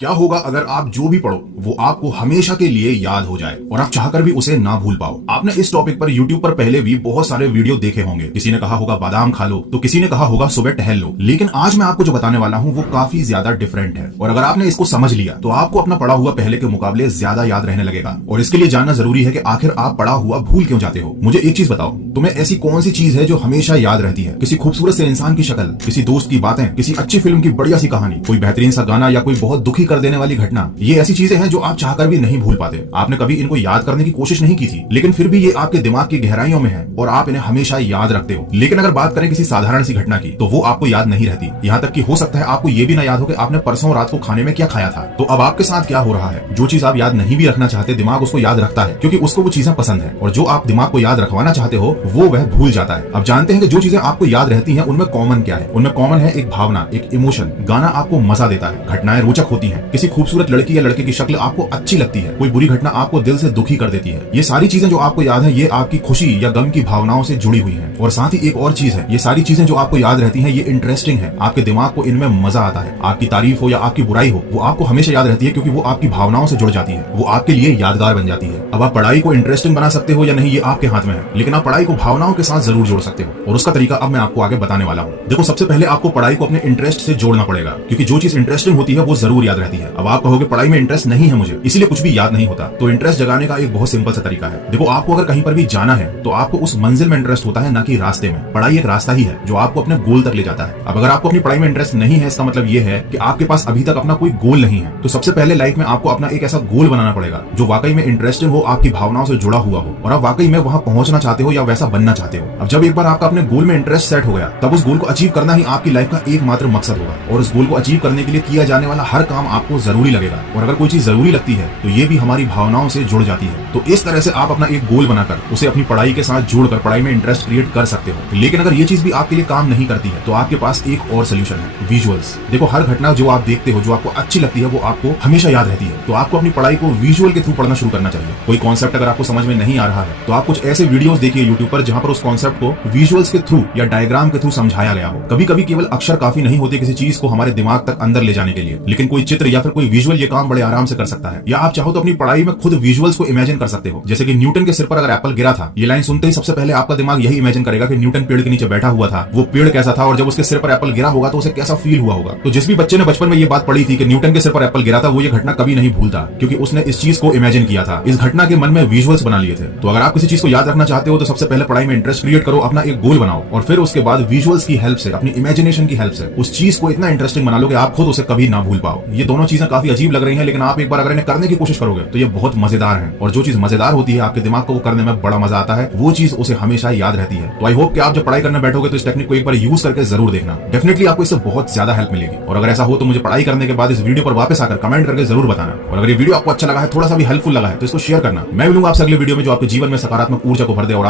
क्या होगा अगर आप जो भी पढ़ो वो आपको हमेशा के लिए याद हो जाए और आप चाहकर भी उसे ना भूल पाओ। आपने इस टॉपिक पर YouTube पर पहले भी बहुत सारे वीडियो देखे होंगे। किसी ने कहा होगा बादाम खा लो, तो किसी ने कहा होगा सुबह टहल लो। लेकिन आज मैं आपको जो बताने वाला हूँ वो काफी ज्यादा डिफरेंट है और अगर आपने इसको समझ लिया तो आपको अपना पढ़ा हुआ पहले के मुकाबले ज्यादा याद रहने लगेगा। और इसके लिए जानना जरूरी है कि आखिर आप पढ़ा हुआ भूल क्यों जाते हो। मुझे एक चीज बताओ, तुम्हें ऐसी कौन सी चीज है जो हमेशा याद रहती है? किसी खूबसूरत से इंसान की शक्ल, किसी दोस्त की बातें, किसी अच्छी फिल्म की बढ़िया सी कहानी, कोई बेहतरीन सा गाना या कोई बहुत दुखी कर देने वाली घटना। ये ऐसी चीजें हैं जो आप चाहकर भी नहीं भूल पाते। आपने कभी इनको याद करने की कोशिश नहीं की थी, लेकिन फिर भी ये आपके दिमाग की गहराइयों में है और आप इन्हें हमेशा याद रखते हो। लेकिन अगर बात करें किसी साधारण सी घटना की, तो वो आपको याद नहीं रहती। यहाँ तक कि हो सकता है आपको ये भी ना याद हो कि आपने परसों रात को खाने में क्या खाया था। तो अब आपके साथ क्या हो रहा है? जो चीज आप याद नहीं भी रखना चाहते, दिमाग उसको याद रखता है क्योंकि उसको वो चीजें पसंद है, और जो आप दिमाग को याद रखवाना चाहते हो वो वह भूल जाता है। अब जानते हैं कि जो चीजें आपको याद रहती हैं उनमें कॉमन क्या है। उनमें कॉमन है एक भावना, एक इमोशन। गाना आपको मजा देता है, घटनाएं रोचक होती हैं, किसी खूबसूरत लड़की या लड़के की शक्ल आपको अच्छी लगती है, कोई बुरी घटना आपको दिल से दुखी कर देती है। ये सारी चीजें जो आपको याद है ये आपकी खुशी या गम की भावनाओं से जुड़ी हुई हैं। और साथ ही एक और चीज है, ये सारी चीजें जो आपको याद रहती हैं ये इंटरेस्टिंग है। आपके दिमाग को इनमें मजा आता है। आपकी तारीफ हो या आपकी बुराई हो, वो आपको हमेशा याद रहती है क्योंकि वो आपकी भावनाओं से जुड़ जाती है, वो आपके लिए यादगार बन जाती है। अब आप पढ़ाई को इंटरेस्टिंग बना सकते हो या नहीं ये आपके हाथ में है, लेकिन आप पढ़ाई को भावनाओं के साथ जरूर जोड़ सकते हो और उसका तरीका अब मैं आपको आगे बताने वाला हूँ। देखो, सबसे पहले आपको पढ़ाई को अपने इंटरेस्ट से जोड़ना पड़ेगा क्योंकि जो चीज इंटरेस्टिंग होती है वो जरूर याद रहती है। अब आप कहोगे पढ़ाई में इंटरेस्ट नहीं है मुझे, इसलिए कुछ भी याद नहीं होता। तो इंटरेस्ट जगाने का एक बहुत सिंपल सा तरीका है। देखो, आपको अगर कहीं पर भी जाना है तो आपको उस मंजिल में इंटरेस्ट होता है, ना कि रास्ते में। पढ़ाई एक रास्ता ही है जो आपको अपने गोल तक ले जाता है। अब अगर आपको अपनी पढ़ाई में इंटरेस्ट नहीं है, इसका मतलब ये है कि आपके पास अभी तक अपना कोई गोल नहीं है। तो सबसे पहले लाइफ में आपको अपना एक ऐसा गोल बनाना पड़ेगा जो वाकई में इंटरेस्टिंग हो, आपकी भावनाओं से जुड़ा हुआ हो और आप वाकई में वहां पहुंचना चाहते हो या वैसा बनना चाहते हो। अब जब एक बार आपका अपने गोल में इंटरेस्ट सेट हो गया, तब उस गोल को अचीव करना ही आपकी लाइफ का एकमात्र मकसद होगा और उस गोल को अचीव करने के लिए किया जाने वाला हर काम आपको जरूरी लगेगा। और अगर कोई चीज जरूरी लगती है तो ये भी हमारी भावनाओं से जुड़ जाती है। तो इस तरह से आप अपना एक गोल बनाकर उसे अपनी पढ़ाई के साथ जोड़कर पढ़ाई में इंटरेस्ट क्रिएट कर सकते हो। लेकिन अगर ये चीज भी आपके लिए काम नहीं करती है तो आपके पास एक और सोल्यूशन है, विजुअल्स। देखो, हर घटना जो आप देखते हो, जो आपको अच्छी लगती है, वो आपको हमेशा याद रहती है। तो आपको अपनी पढ़ाई को विजुअल के थ्रू पढ़ना शुरू करना चाहिए। कोई कॉन्सेप्ट अगर आपको समझ में नहीं आ रहा है तो आप कुछ ऐसे वीडियोस देखिए यूट्यूब पर जहां पर उस कॉन्सेप्ट को विजुअल्स के थ्रू या डायग्राम के थ्रू समझाया गया हो। कभी कभी केवल अक्षर काफी नहीं होते किसी चीज को हमारे दिमाग तक अंदर ले जाने के लिए, लेकिन कोई चित्र या फिर कोई विजुअल ये काम बड़े आराम से कर सकता है। या आप चाहो तो अपनी पढ़ाई में खुद विजुअल्स को इमेजिन कर सकते हो। जैसे कि न्यूटन के सिर पर अगर एप्पल गिरा था, ये लाइन सुनते ही सबसे पहले आपका दिमाग यही इमेजिन करेगा कि न्यूटन पेड़ के नीचे बैठा हुआ था, वो पेड़ कैसा था और जब उसके सिर पर एप्पल गिरा होगा तो उसे कैसा फील हुआ होगा। तो जिस भी बच्चे ने बचपन में ये बात पढ़ी थी कि न्यूटन के सिर पर एप्पल गिरा था, वो ये घटना कभी नहीं भूलता क्योंकि उसने इस चीज को इमेजिन किया था, इस घटना के मन में विजुअल्स बना लिए थे। तो अगर आप किसी चीज को याद रखना चाहते हो तो सबसे पहले पढ़ाई में इंटरेस्ट क्रिएट करो, अपना एक गोल बनाओ और फिर उसके बाद विजुअल्स की हेल्प से, अपनी इमेजिनेशन की हेल्प से उस चीज को इतना इंटरेस्टिंग बना लो कि आप खुद उसे कभी ना भूल पाओ। ये दोनों चीजें काफी अजीब लग रही हैं, लेकिन आप एक बार अगर इन्हें करने की कोशिश करोगे तो ये बहुत मजेदार है। और जो चीज मजेदार होती है, आपके दिमाग को वो करने में बड़ा मजा आता है, वो चीज उसे हमेशा याद रहती है। तो आई होप कि आप जब पढ़ाई करने बैठोगे तो इस टेक्निक को एक बार यूज करके जरूर देखना। डेफिनेटली आपको इससे बहुत ज्यादा हेल्प मिलेगी। और अगर ऐसा हो तो मुझे पढ़ाई करने के बाद इस वीडियो पर वापस आकर कमेंट करके जरूर बताना। और अगर ये वीडियो आपको अच्छा लगा है, थोड़ा सा भी हेल्पफुल लगा है, तो इसको शेयर करना। मैं मिलूंगा आपसे अगले वीडियो में जो आपके जीवन में सकारात्मक ऊर्जा को भर दे और